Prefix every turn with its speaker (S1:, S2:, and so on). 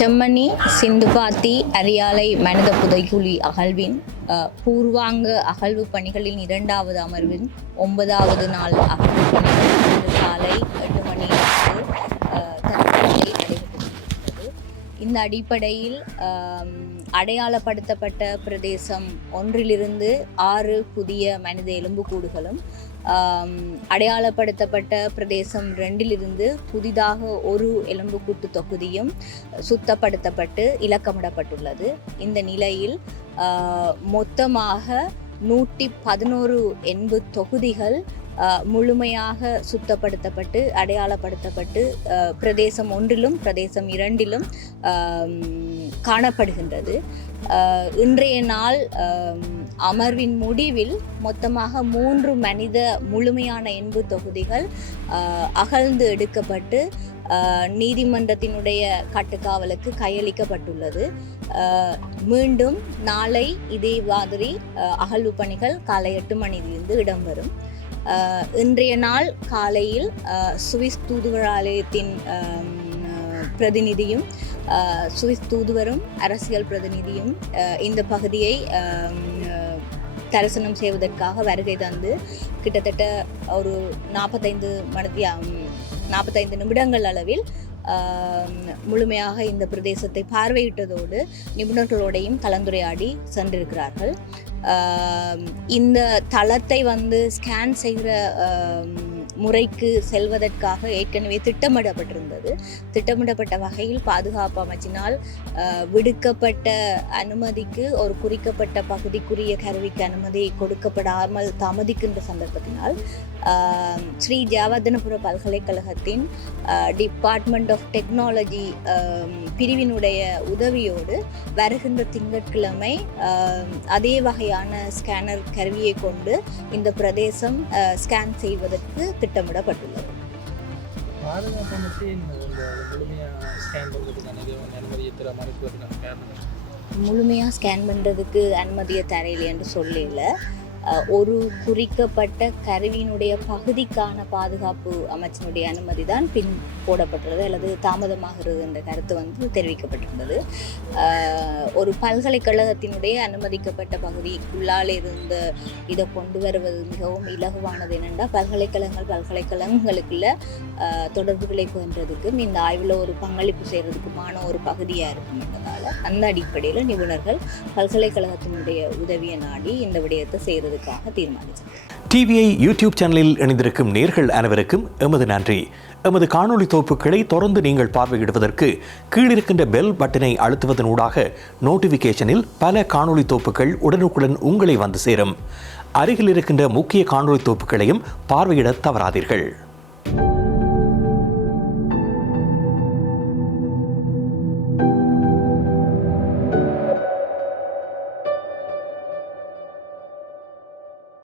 S1: செம்மணி சிந்துபாத்தி அரியாலை மனித புதைக்குழி அகழ்வின் பூர்வாங்க அகழ்வு பணிகளின் இரண்டாவது அமர்வின் ஒன்பதாவது நாள் அகழ்வு பணிகள். காலை எட்டு இந்த அடிப்படையில் அடையாளப்படுத்தப்பட்ட பிரதேசம் ஒன்றிலிருந்து ஆறு புதிய மனித எலும்புக்கூடுகளும் அடையாளப்படுத்தப்பட்ட பிரதேசம் ரெண்டிலிருந்து புதிதாக ஒரு எலும்புக்கூட்டு தொகுதியும் சுத்தப்படுத்தப்பட்டு இலக்கமிடப்பட்டுள்ளது. இந்த நிலையில் மொத்தமாக நூற்றி பதினோரு எண்பு தொகுதிகள் முழுமையாக சுத்தப்படுத்தப்பட்டு அடையாளப்படுத்தப்பட்டு பிரதேசம் ஒன்றிலும் பிரதேசம் இரண்டிலும் காணப்படுகின்றது. இன்றைய நாள் அமர்வின் முடிவில் மொத்தமாக மூன்று மனித முழுமையான எண்பு தொகுதிகள் அகழ்ந்து எடுக்கப்பட்டு நீதிமன்றத்தினுடைய கட்டுக்காவலுக்கு கையளிக்கப்பட்டுள்ளது. மீண்டும் நாளை இதே மாதிரி அகழ்வு பணிகள் காலை எட்டு மணியிலிருந்து இடம்பெறும். இன்றைய நாள் காலையில் சுவிஸ் தூதுவராலயத்தின் பிரதிநிதியும் சுவிஸ் தூதுவரும் அரசியல் பிரதிநிதியும் இந்த பகுதியை தரிசனம் செய்வதற்காக வருகை தந்து கிட்டத்தட்ட ஒரு நாற்பத்தைந்து மணி நாற்பத்தைந்து நிமிடங்கள் அளவில் முழுமையாக இந்த பிரதேசத்தை பார்வையிட்டதோடு நிபுணர்களோடையும் கலந்துரையாடி சென்றிருக்கிறார்கள். இந்த தளத்தை வந்து ஸ்கேன் செய்கிற முறைக்கு செல்வதற்காக ஏற்கனவே திட்டமிடப்பட்டிருந்தது. திட்டமிடப்பட்ட வகையில் பாதுகாப்பு அமைச்சினால் விடுக்கப்பட்ட அனுமதிக்கு ஒரு குறிக்கப்பட்ட பகுதிக்குரிய கருவிக்கு அனுமதி கொடுக்கப்படாமல் தாமதிக்கின்ற சந்தர்ப்பத்தினால் ஸ்ரீ ஜாவர்தனபுர பல்கலைக்கழகத்தின் டிபார்ட்மெண்ட் ஆஃப் டெக்னாலஜி பிரிவினுடைய உதவியோடு வருகின்ற திங்கட்கிழமை அதே வகையான ஸ்கேனர் கருவியை கொண்டு இந்த பிரதேசம் ஸ்கேன் செய்வதற்கு திட்டமிடப்பட்டுள்ளது.
S2: பாதுகாப்பு முழுமையாக ஸ்கேன்
S1: பண்ணுறதுக்கு அனுமதியை தரையில் என்று சொல்லல. ஒரு குறிக்கப்பட்ட கருவியினுடைய பகுதிக்கான பாதுகாப்பு அமைச்சினுடைய அனுமதி தான் பின் போடப்பட்டுள்ளது அல்லது தாமதமாகிறது என்ற கருத்து வந்து தெரிவிக்கப்பட்டிருந்தது. ஒரு பல்கலைக்கழகத்தினுடைய அனுமதிக்கப்பட்ட பகுதிக்குள்ளால் இருந்த இதை கொண்டு வருவது மிகவும் இலகுவானது என்னென்றால் பல்கலைக்கழகங்கள் பல்கலைக்கழகங்களுக்குள்ள தொடர்புகளை பண்றதுக்கும் இந்த ஆய்வில் ஒரு பங்களிப்பு செய்கிறதுக்குமான ஒரு பகுதியாக இருக்கும் என்பதால் அந்த அடிப்படையில் நிபுணர்கள் பல்கலைக்கழகத்தினுடைய உதவியை நாடி இந்த விடயத்தை செய்கிறதுக்காக தீர்மானித்தார்
S3: டிவிஐ யூடியூப் சேனலில் இணைந்திருக்கும் நேர்கள் அனைவருக்கும் எமது நன்றி. எமது காணொளி தொகுப்புகளை தொடர்ந்து நீங்கள் பார்வையிடுவதற்கு கீழிருக்கின்ற பெல் பட்டனை அழுத்துவதனூடாக நோட்டிஃபிகேஷனில் பல காணொளி தொகுப்புகள் உடனுக்குடன் உங்களை வந்து சேரும். அருகில் இருக்கின்ற முக்கிய காணொளி தொகுப்புகளையும் பார்வையிட தவறாதீர்கள்.